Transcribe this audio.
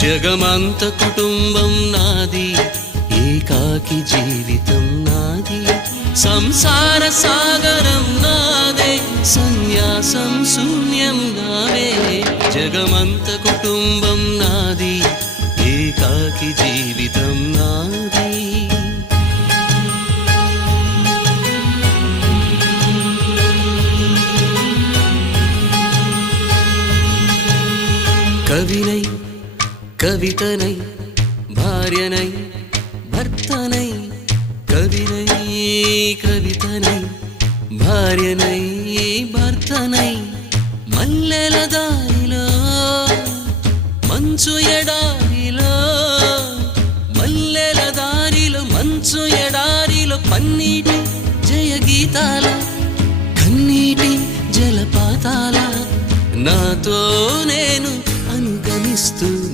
జగమంత కుటుంబం నాది, ఏకాకి జీవితం నాది, సంసార సాగరం నాదే, సన్యాసం శూన్యం నావే. జగమంత కుటుంబం నాది, ఏకాకి జీవితం నాది. కవినై కవితనై భార్యనై భర్తనై, కవినై కవితనై భార్యనై భర్తనై, మల్లెల దారిలో మంచు ఎడారిలో, మల్లెల దారిలో మంచు ఎడారిలో, పన్నీటి జయ గీతాల కన్నీటి జలపాతాల, నాతో నేను అనుగమిస్తూ